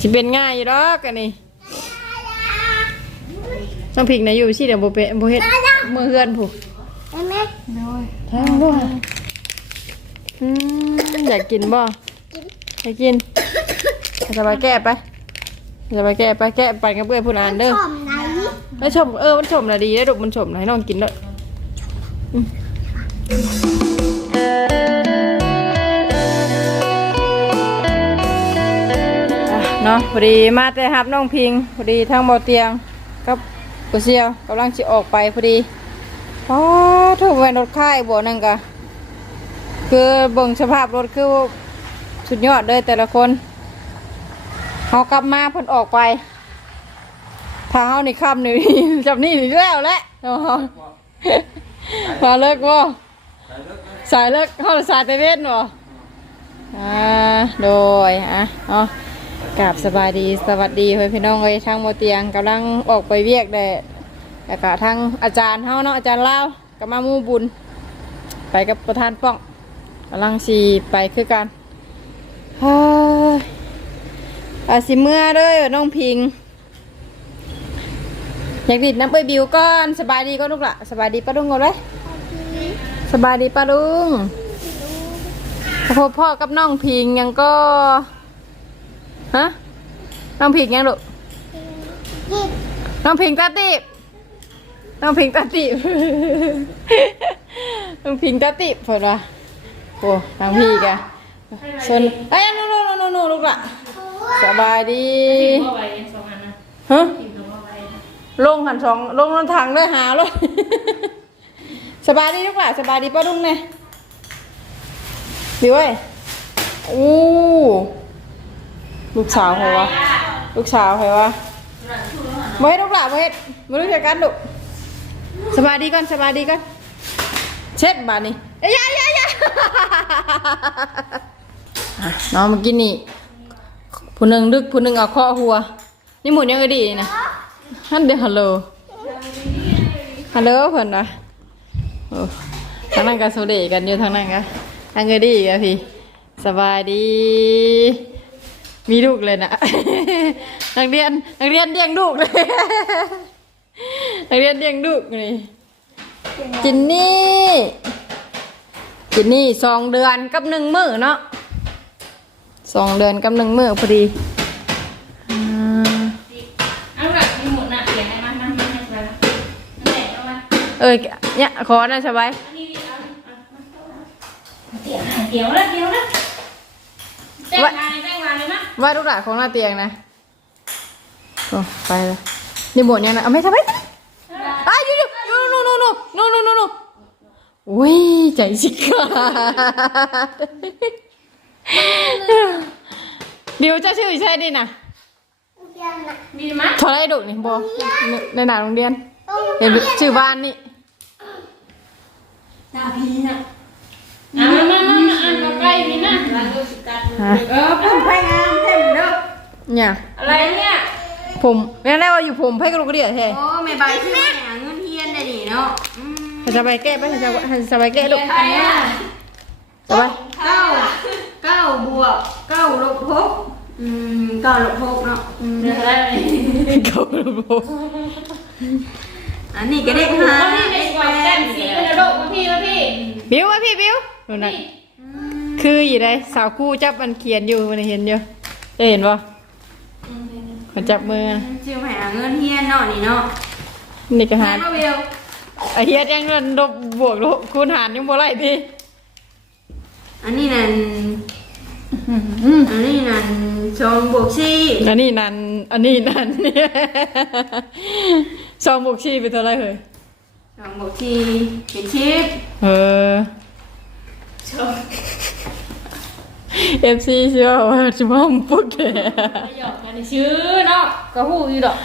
สิเป็นง่ายอยู่ดอกอันนี้น้องพริกนะอยู่สิเดี๋ยวบ่เป็นบ่เฮ็ดมือเฮือนผู้เห็นไหมแทงด้วยอืมอยากกินบ่อยากกินสบายแก้ไปสบายแก้ไปแก้ไปกับเพื่อนผู้นานเด้อชอบไหนแล้วชมเออมันชมนะดีได้อลูกมันชมนะให้น้องกินเด้อ เนาะพอดีมาแต่ครับน้องพิงพอดีทั้งเบาเตียงกับกุเซียวกำลังจะออกไปพอดีอ๋อถูกแวนรถค่ายบัวนั่นกะคือเบิ่งสภาพรถคือสุดยอดเลยแต่ละคนเขากลับมาเพิ่นออกไปถ้าเฮานี่ค่ำนี่จับนี่นี่แล้วแหละเอาฮามาเลิกบ่สายเลิกเฮาสายเตเว่นบ่อ่าโดยอะเนาะ กราบสบายดีสวัสดีเฮ้ยพี่น้องเอ้ยทางโมเตียงกำลังออกไปเวียกได้แล้วก็ทางอาจารย์เฮาเนาะอาจารย์ลาวก็มาหมู่บุญ ไปกับประธานป้องกำลังสีไปคือกันเฮ้ยอาสิเมื่อเด้อน้องพิง อยากดิดน้ำเอ้ยบิวก่อนสบายดีก็ลูกละสบายดีป้าลุงก่อนเลยสบายดีป้าลุงพ่อพ่อกับน้องพิงยังก็ ฮะน้องพิงยังลูกกินน้องพิงตาติบน้องพิงตาติบน้องพิงตาติบเพิ่นว่าโอ้ทางพี่แกส่วนเอ้ยนู่นนู่นนู่นนู่นลูกละสบายดีฮะลงหันสองลงนทางเลยหาเลยสบายดีลูกหล่ะสบายดีป้าลุงเนี่ยดีเว้ยอู้ ลูกสาวเหรอวะลูกสาวเหรอวะเว้ยลูกหล่ะเว้ยมาดูจักกันลูกสบายดีก่อนสบายดีก่อนเช็ดบาดนี่เอ้ยอยาอยาอยาอะน้องเมื่อกี้นี่ผู้หนึ่งดึกผู้หนึ่งเอาข้อหัว นี่หมุนยังไงดีนะฮันเดฮัลโหลฮัลโหลเพิ่นนะโอ้ทางนั้นก็สวัสดีกันอยู่ทางนั้นก็ทางเงยดีกันพี่สบายดี มีลูกเลยนะ นักเรียนนักเรียนเลี้ยงลูกเลย นักเรียนเลี้ยงลูกนี่จินนี่จินนี่สองเดือนกับหนึ่งมื้อเนาะสองเดือนกับหนึ่งมื้อพอดีอ่าเอาแบบมีหมุนอะเขียนให้มันมันมันให้สบายนั่นแหละเอามาเออเนี่ยขอนะสบายอันนี้ดิเอาเอาเอาเตียงให้เดี๋ยวนะเดี๋ยวนะ แจ้งมาเลยแจ้งมาเลยมั้ยว่าลูกหลานของหน้าเตียงนะโอ้ไปเลยนี่บทยังนะเอาไม่ทำไมอ้ายอยู่อยู่นู่นนู่นนู่นนู่นนู่นนู่นนู่นอุ้ยใจสิขาดบิวเจะชื่อใช่ดินะเรียนนะมีมั้ยเท่าไรดุนี่บอในหนาโรงเรียนเห็นชื่อบ้านนี่อะมามามามา อ่านมาใกล้นี่นะฮะเออผมไปงามเต็มเด้อเนี่ยอะไรเนี่ยผมแม่แรกว่าอยู่ผมให้กระดูกกระเดียดแท้โอ้ไม่ใบชื่อแม่เงินเทียนได้ดิเนาะอืมให้สบายแก้ไปให้สบายให้สบายแก้ลูกใครอะสบายเก้าเก้าบวกเก้าลบหกอืมเก้าลบหกเนาะอืมเดี๋ยวอะไรเขาลูกอันนี้ก็ได้ห้ามาพี่ไปก่อนแต้มสีไปนะลูกมาพี่มาพี่บิวมาพี่บิวดูนะ คืออยู่ได้สาวคู่จับมันเขียนอยู่มันเห็นอยู่จะเห็นปะมันจับมือชื่อแม่เงินเทียนเนาะนี่เนาะนี่ก็หาแม่รก็เบลไอ้เฮียยังนั่นลบบวกลบคูณหารยังบ่ไรดีอันนี้นั่นอันนี้นั่นสองบวกสี่อันนี้นั่นอันนี้นั่นสองบวกชีเป็นเท่าไรเหรอสองบวกสี่เป็นชิปเออ เอฟซีเชื่อว่าจะมาปุ๊กแกหยอกกันชื่อเนาะก็หูอยู่ดอก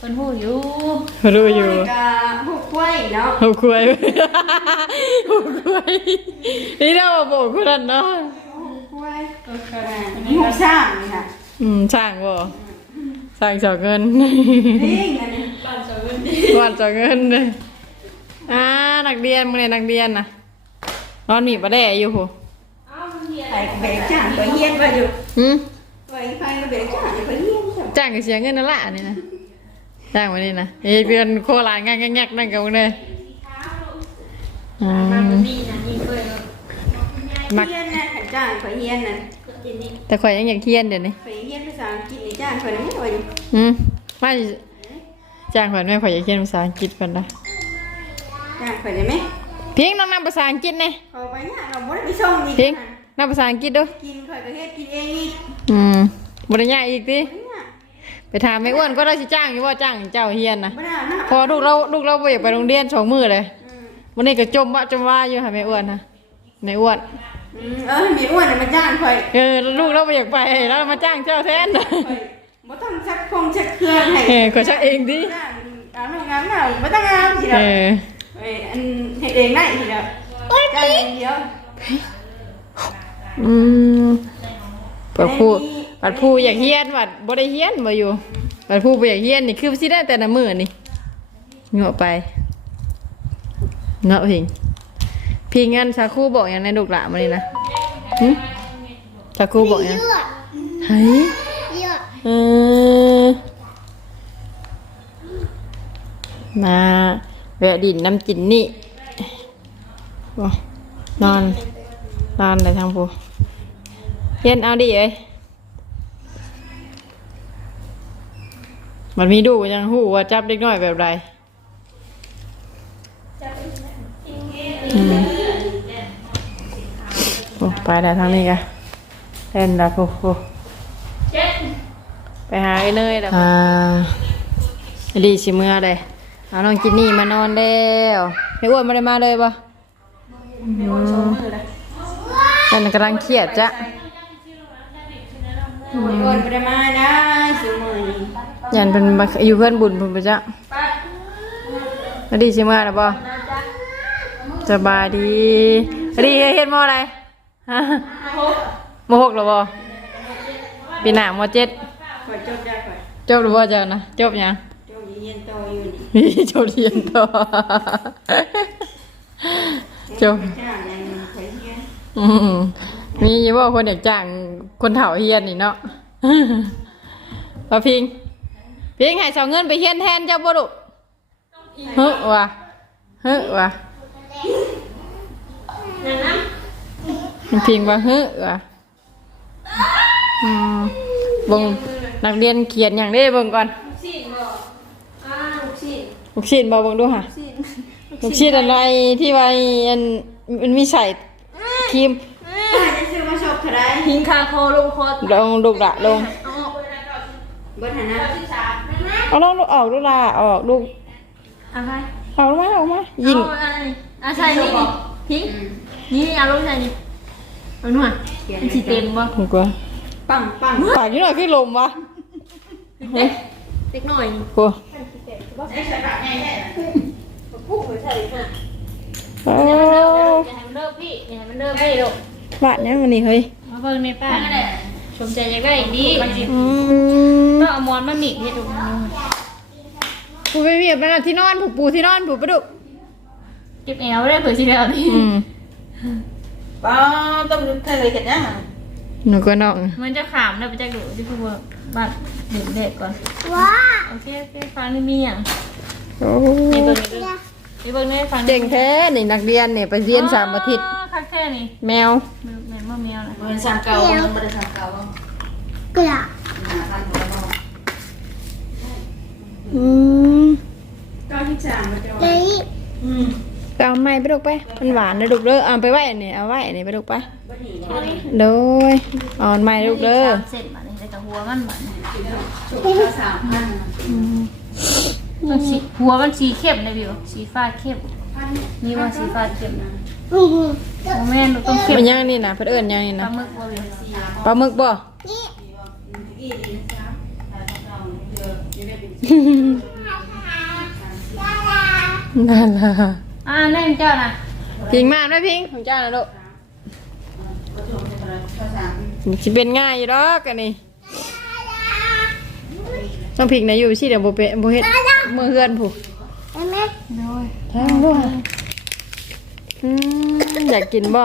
เป็นหูอยู่รู้อยู่กะหกกล้วยเนาะหูคุยหูคุยนี่เราบอกคนนั้นเนาะหกกล้วยก็กระดานหกสามนี่ค่ะอืมสร้างบ่สร้างเสาเงินนี่อันนี้บ้านเสาเงินวันเสาเงินเลยอ่านักเรียนมึงเนี่ยนักเรียนนะนอนหมีประแดอยู่หูอ้าวมันเฮียไปแบกจ้างไปเฮียนไปอยู่หื มไปไฟก็เป็นจ้าอย่าไปเลี้ยงจ้ะจ้างก็เสียเงินนั่นละนี่นะจ้างวันนี้นะเฮ้ยเพื่อนโคลานง่ายง่ายนั่งกันหมดเลยอืมันมนี่นะนี่เพื่อนมักเฮียนนะขันจ้างไปเฮียนนะแต่ข่อยยังอยากเทียนเดี๋ยวนี้ไปเฮียนภาษาอังกฤษในจ้างคนนี้ว่าอยู่อืมไม่จ้างข่อยแม่ข่อยอยากเทียนภาษาอังกฤษก่อนนะจ้างคนได้ไหมเพียงน้องนำภาษาอังกฤษเนี่ยเขาไปเนี่ยเรา ไม่ได้ไปส่งอีกเพียงนะนำภาษาอังกฤษดูกินข่อยก็เฮ็ดกินเองอีกอืมบริญญาอีกดิเนี่ยไปถามไม่อ้วนก็ได้สิจ้างอยู่ว่าจ้างเจ้าเฮียนนะไม่ได้นะพอลูกเราลูกเราไปอยากไปโรงเรียนสองมือเลยอืมวันนี้ก็จมว่าจมว่าอยู่ค่ะแม่อ้วนนะแม่อ้วนอืมเออมีอ้วนน่ะมาจ้างข่อยเออลูกเราไปอยากไปแล้วมาจ้างเจ้าแทนข่อยบ่ต้องชักคงชักเครื่องให้เออก็ชักเองดิจ้างเอาโรงงานน่ะบ่ต้องงานสิเอล่ะอเอ้ยอันเฮ็ดเองได้สิล่ะจ้างเองเดียว อืมปัดผู้ปัดผู้อยากเฮียนวัดบ่ได้เฮียนมาอยู่ปัดผู้บ่อยากเฮียนนี่คือสิได้แต่ละมื้อนี่เงาะไปเงาะพิงพิงงั้นสาคูบอกอย่างในลูกหลานมานี่นะหึสาคูบอกอย่างเยอะเฮ้ยเยอะเออมาแวะดินน้ำจินนี่บ่นอน นอนเลยทางผู้เย็นเอาดิเอ้ยมันมีดูยังหูว่าจับเด็กน้อยแบบไรอืมโอ้ไปได้ทางนี้กันเล่นแล้วผู้ผู้เจ็ดไปหาไอ้เนยแล้วอ่าดีสิเมื่อเลยเอาน้องจินนี่มานอนแล้วไม่อ้วนไม่ได้มาเลยปะมัน กำลังเครียดจ้ะอ้วนบ่ได้มานะสิมื้อนี้ยันเป็นบักอยู่เพื่อนบุญพุ่นปะจ้ะอดีสิเมื่อแล้วปะสบายดีอดีเฮ็ดมออะไรฮะมหกแล้วปะปีหน้ามเจ็ดข่อยจบได้ข่อยจบหรือว่าจ้ะนะจบยังจบเรียนต่ออยู่นี่มีโจเรียนต่อโจจ้ อืมมีว่าคนอยากจ้างคนเฒ่าเฮียนนี่เนาะ พอพิง พิงให้เสาเงินไปเฮียนแทนเจ้าบ่ดุเฮ้อว่ะเฮ้อว่ะพิงว่าเฮ้อว่ะอืมบงนักเรียนเขียนอย่างได้เบิ่งก่อนบอกอ่าสี่ลูกชิ้นบ่เบิ่งดูค่ะลูกชิ้นอะไรที่ไว้อันมันมีใส่ ครีมจะซื้อมาชอบเท่าไหร่หิงคาโคลงคอลงลูกละลงเบิดหั่นนะเอาลองลูกออกลูกลาออกลูกอะไรเอาลงมาออกมายิงเอาอะไรอะใส่นี่นี่ทิ้งนี่เอาลงใส่นี่เอาหน่อยมันสีเต็มบ่ถูกกว่าปังปังปากนี่หน่อยคือลมวะเด็กเด็กหน่อยนี่กลัวผู้ข่อยใส่ค่ะ โอ้อย่าให้มันเลิกพี่อย่าให้มันเลิกพี่ลูกบ้านนี้มันนี่เฮ้ยมาเบิ่งในป้าชมใจอยากได้ดีอืมต้องเอามอนมาหมิกเฮ็ดดูปูไปเวียบมันที่นอนผูปูที่นอนผูประดุกเก็บแอวได้เผื่อสิแล้วนี่อืมป้าต้องทะเลกันยังหนูก็นองมันจะขามได้ไปจากดูที่พูดว่าบัดดื่มเด็กก่อนว้าโอเคโอเคฟังนี่มีอย่างโอ้ในเบิ่งในเบิ่งในเบิ่งในฟังเจ๋งแท้นี่นักเรียนเนี่ยไปเรียนสามอาทิตย์คักแค่นี้แมวแม่แม่มาแมวนะมันสั่งเก่ามันบ่ได้สั่งเก่าเกลืออืมก็ที่สั่งมันจะเลยไปเอาไม้ไปลูกไป มันหวานนะลูกเด้อเอาไปไว้อันนี่เอาไว้อันนี่ไปลูกไปโดยเอาอันไม้ลูกเด้อสามเซนบัดนี้แต่กับหัวมันบัดนี้ชุดละสามพัน ต้องสีหัวมันสีเข้มเลยบิวสีฟ้าเข้ม นี่ว่าสีฟ้าเข้มนะอือหือโมแม่นต้องเข้มมันยังนี่นะเพื่นเอิญยังนี่ปนะลาหมึกว่าบิวปลาหมึกบ่นี่นั่นล่ะอ่าแน่นเจ้านะพิงมากด้วยพิงของเจ้านะลูกสิเป็นง่ายอยู่ดอกกันนี่ ต้องพิงนะอยู่สิเดี๋ยวโบเป็นโบเฮ็ดมือเฮือนผู้เห็นไหมแทงด้วยอืมอยากกินบ่อ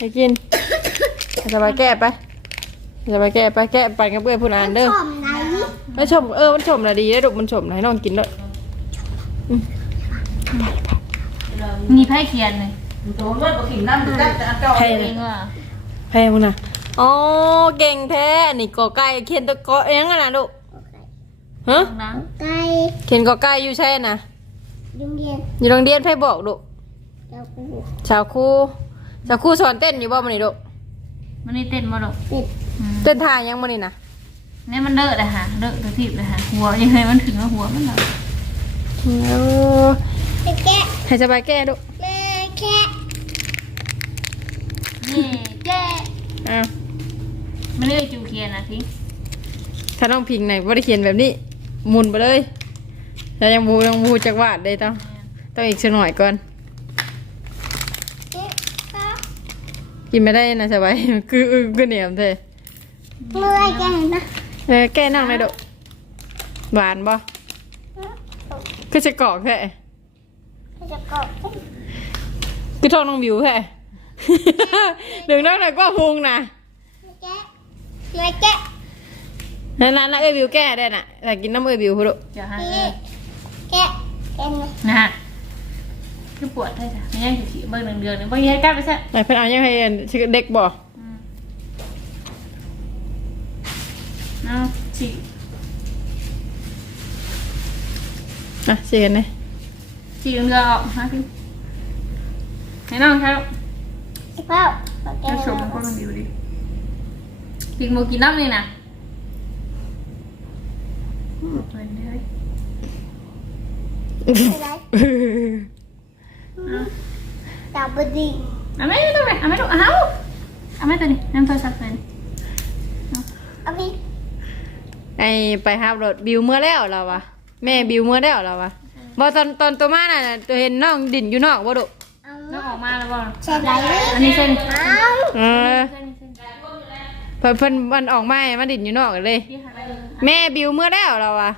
ยากกินสบายแก้ไปอย่าไปแก้ไปแก้ไปกับเพื่อนผู้นั้นเด้อชมไหนแล้วชมเออมันชมละดีได้ดุมันชมให้น้องกินเลยมีไพ่เขียนเลยโดนว่าบ่ขิงน้ำได้แต่อันเก่าให้เอนะงว่าให้มึงนะอ๋อเก่งแท้นี่กอไก่เขียนตะกอเองอะนะดุ ฮะน้ไก่เขียนกอไก่อยู่ใช่นะโรงเรียนอยู่โรงเรียนไพ่บอกดุเจ้ากูชาวครูชาวครูสอนเต้นอยู่บ่มันนี่ดุำมันนี่เต้นมาหรอกติดเต้นท่ายังมันนี่นะนี่มันเลิกเลยฮะเลิกตัวทีบเลยฮะหัวยังไงมันถึงแล้วหัวมันเลยเออแม่แกะให้สบายแก้ดุแม่แกะนี่เจ๊อ้าวมันเลื่อยจูเคียนนะทิ้งถ้าน้องพิงไหนว่าได้เขียนแบบนี้ หมุนไปเลยแล้วยังบูยังบูจักวาดได้ต้องต้องอีกสักหน่อยก่อนเจ๊ก็กินไม่ได้นะสบายคืออึคือเหนียมเธอเมื่อยแกะนะเออแก้นั่งเลยดุหวานบ่คือจะกรอกแค่จะกรอบคือท้องน้องวิวแค่ดึงน้องหน่อยกว่าพุงนะแกะแม่แกะ นั่นนั่นนะเอ้ยวิวแก้ได้น่ะแต่กินน้ำเอ้ยวิวพุดุเดี๋ยวฮะนี่แกะแกะนะนะฮะคือปวดได้จ้ะไม่ยังขี่เบอร์หนึ่งเดือนหนึ่งเบอร์ยี่ห้ากลับไปซะไหนเพิ่นเอายังให้เด็กบ่เอาฉีกอะเสียกันเลยฉีกเรือออกฮะพี่ให้น้องครับเปล่าแกะจะชมมันก็ต้องอยู่ดิปิงโมกินน้ำนี่นะ เปิดเลยอะไรจับบดีเอาไม่ต้องไปเอาไม่ต้องเอาเอาไม่ตัวนี้น้ำโทรศัพท์เลยเอาไปไอไปฮับรถบิวเมื่อแล้วเราวะแม่บิวเมื่อแล้วเราวะบอตอนตอนตัวมาน่ะตัวเห็นน้องดินอยู่นอกบ่ดุเอาน้องออกมาแล้วบ่ใช่ไหมอันนี้เส้นเอาเออเพิ่นเพิ่นมันออกมาให้มาดินอยู่นอกเลย แม่บิวเมื่อแล้วเราวะ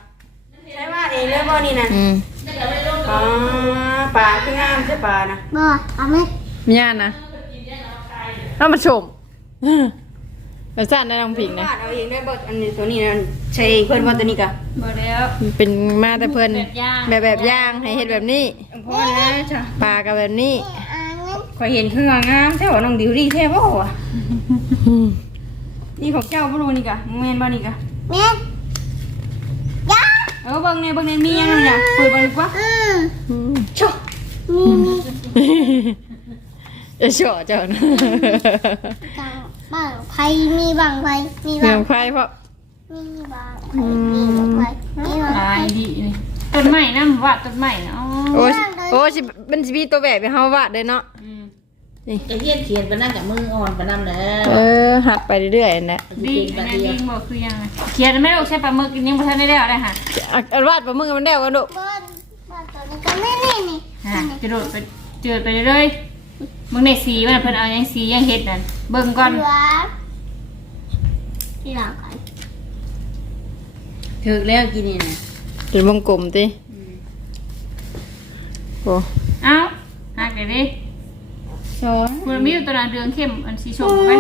ใช่ว่าเองเลยบ่นี่นะอืมอ๋อปลาคืองามใช่ปลานะบ่เอาไหมมีญาตินะเอามาชมแล้วสั่นได้น้องผิงนะวาดเอาเองได้บ่อันนี้ตัวนี้นะใช่เองเพิ่นว่าตัวนี้กะบ่แล้วเป็นมาแต่เพิ่นแบบย่างแบบแบบย่างให้เฮ็ดแบบนี้พอแล้วจ้ะปลากับแบบนี้เอาเงินข่อยเห็นคืองามแท้ว่าน้องดิวดีแท้บ่วะอืมนี่ของเจ้าบ่รู้นี่กะแม่นบ่นี่กะแม่ยา เออเบิ่งในเบิ่งในมียังไงเนี่ยเปิดเบิ่งดีกว่าอืมอืมชุบมีมีจะเฉาะเจ้านะจังบังไพมีบังไพมีเมืบัองงไฟเพราะมีบังไพมีบังไพมีบังตาไพยดีนี่ต้นไม้น้ำวาดต้นไม้เนาะโอ้ยโอ้ยสิมันสิมีตัวแบบให้เฮาวาดเลยเนาะอืม จะเขียนเขียนไปนั่งกับมืออ่อนไปนั่งแล้วเออหัดไปเรื่อยๆนะดีอันนี้ดีบ่คือยังไงเขียนไม่ได้ใช่ปลาหมึกยังบ่ทันได้แล้วได้ค่ะอะอันวาดปลาหมึกมันได้กันดุบนบนตัวนี้ก็ไม่นี่นี่อะจะโดดไปเจิดไปเรื่อยๆมึงในสีมันเพิ่นเอายังสียังเฮ็ดนั่นเบิ่งก่อนเหลือที่เราก่อนถึกแล้วกินนี่นะเป็นวงกลมติโอ้เอ้าหักเลยดิ สอนคุณมีอยู่ตัวนั้นเดืองเข้มอันสีชมไหม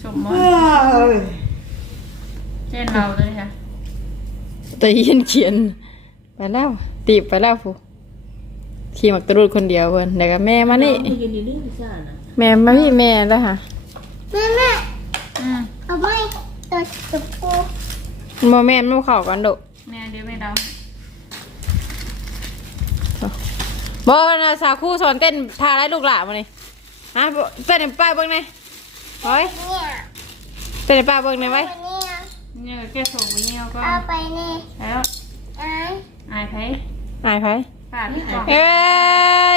ชมบ่เส้นเราเลยค่ะแตเย็นเขียนไปแล้วตีบไปแล้วฟูขี่มักตะรุดคนเดียวเพิ่นเดี๋ยวก็แม่มานี่ไม่กินดีๆพิซซ่านะแม่มาพี่แม่แล้วค่ะแม่แม่อืมเอาไม่ตัวตุ๊กปูโมแม่นมันเข้ากันดุแม่เดี๋ยวแม่เดา บ่นะสาวครู่สอนเต้นพาไรลูกหลานมานี่ฮะบ่เต้นให้ป้าเบิ่งหน่อยโอ้ยเนี่ยเต้นให้ป้าเบิ่งหน่อยไว้เอาเนี่ยเนี่ยแก้ส่งไปเงี้ยก็เอาไปนี่แล้วไอ้อายไผอายไผป้าพี่กล่องเอ้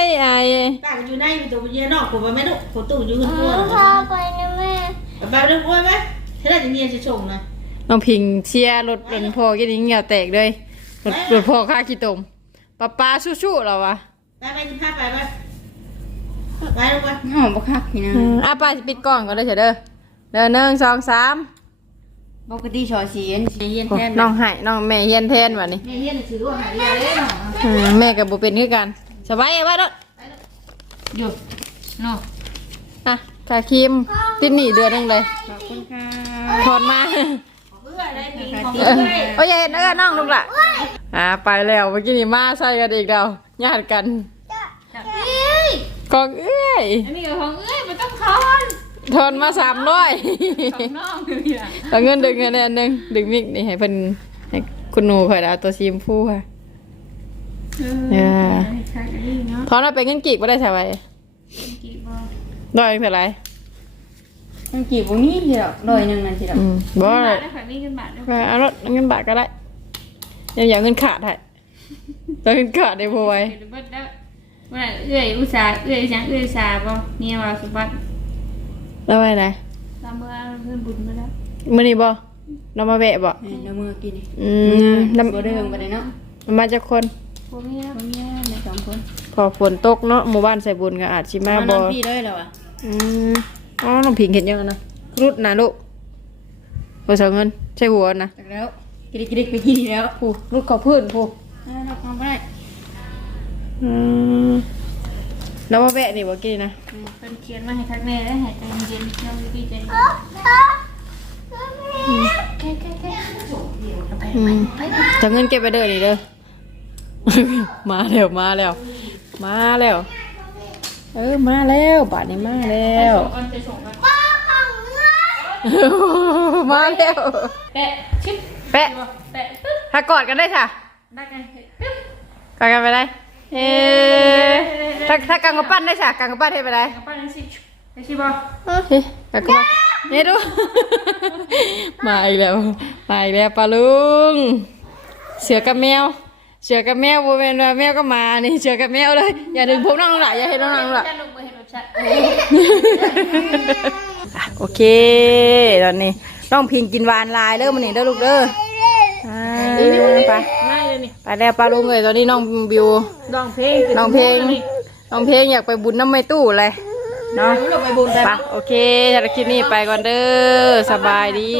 ยอายป้าก็อยู่ในอยู่ตัวเย็นนอกผมไปไม่รู้ผมตู้อยู่ขึ้นอืตัวมพอไปนะแม่ไปเรื่องกล้วยไหมถ้าได้จะเนียนจะชงนะน้องพิงเชียร์รถรถพ่อกินเหงื่อแตกเลยรถรถพ่อค่าขี้ตมป้าป้าสู้ๆเราวะ ไปไปจะพาไปไปไปลงไปหอมบ่คักนี่นะอืมอะป้าสิปิดกล้องก่อนเลยเถอะเด้อเด้อหนึ่งสองสามปกติชอเสียนสิเย็นโอ้แทนน้องให้น้องแม่เฮียนแทนวะนี่เนี่ยเฮียนถือว่าหายยาเลยเนาะอืมแม่กับบุเป็นคือกันสบายไว้รถอยู่เนาะอะทาครีมติดหนีเดือนหนึงเลยขอบคุณค่ะไปถอนมา เพื่ออะไรพิงของเออเพื่อ โอ้ยอย่าเห็นนะกันน้องลูกละอ่าไปแล้วเมื่อกี้นี่มาใส่กันอีกแล้ว ญาติกันกองเอ้ยอันนี้ของเอ้ยมันต้องทอนทอนมาสามร้อยของน้องเลยอะเอาเงินดึงเงินอันหนึงดึงมิกนี่ให้เพิ่นให้คุณหนูข่อยเอาตัวซีมฟูค่ะ เออใช่กันนี่เนาะทอนมาเป็นเงินกีบบ่ได้ใช่ไหมกี่บอร้อยเท่าไหร่มันกี่บ่มีทีดอกร้อยหนึงนั่นทีดอกอืมบ่ บาเลทยได้ค่ะมีเงินบาทได้เอารถเงินบาทก็ได้ยังอยากเงินขาดให้ แล้วเงินขาดได้บ่ไหวเดี๋ยวเบิดได้เมื่อไหร่เอ้ยอุตส่าห์เอ้ยยังเอ้ยสาบ่เมียว่าสมบัติแล้วไว้ไหนตามเมื่อเพื่อนบุญมาแล้วมื้อนี้บ่เรามาแวะบ่แม่นเอามือกินนี่อือืมมน้ำบ่ได้เบิ่งบ่ได้เนาะมาจากคนพวกนี้นะบ่มีแม่สองคนพอฝนตกเนาะหมู่บ้านใส่บุญก็อาจสิมามาบ่นอนพี่เลยแล้วอะอืมอ๋อน้องผิงเห็นยังอะนะรุดนะลูกโอ้ยเสาเงินใช่หัวนะจากแล้วกินกินไปกินแล้วผู้รุดขอพื้นผู้ เราทำบ่ได้อืมแล้วมาแวะนี่บ่กี้นะเป็นเขียนมาให้ทักแม่ได้ให้ใจเย็นๆน้องพี่ใจเย็นอืมจะเงินเก็บไปเด้อนี่เด้อ มาแล้วมาแล้ว มาแล้ว เออมาแล้วบาทนี้มาแล้ว ส่ง กันไปส่งกันมาแล้ว แปะชิปแปะ แปะปึ๊บถ้ากอดกันได้ค่ะ ได้กันปึ๊บกอดกันไปได้เอ๊ะถ้าถ้ากังกับปั้นได้ค่ะกังกับปั้นให้ไปได้กระเป๋านั่นสิไอ้ชิบอเฮ้ยกังกับปั้นนี่ดูมาอีกแล้วมาอีกแล้วปลาลุง เสือกับแมว เสือกับแมวโบเวนว่าแมวก็มานี่เสือกับแมวเลย อย่าดึงผมนั่งลงหละอย่าเห็นน้องนั่งลงหละจะลงมือเห็นรสชาติอะโอเคตอนนี้น้องพิงกินหวานลายเด้อมันนี่เด้อลูกเด้ออ่า ไปง่ายเลยนี่ไปแล้วปลาลุงเลยตอนนี้น้องบิวลองเพลงน้องเพลง น้องเพลงอยากไปบุญน้ำไม่ตู้เลยเนาะลงไปบุญไปไปโอเคถ้าคลิปนี้ไปก่อนเด้อสบายดี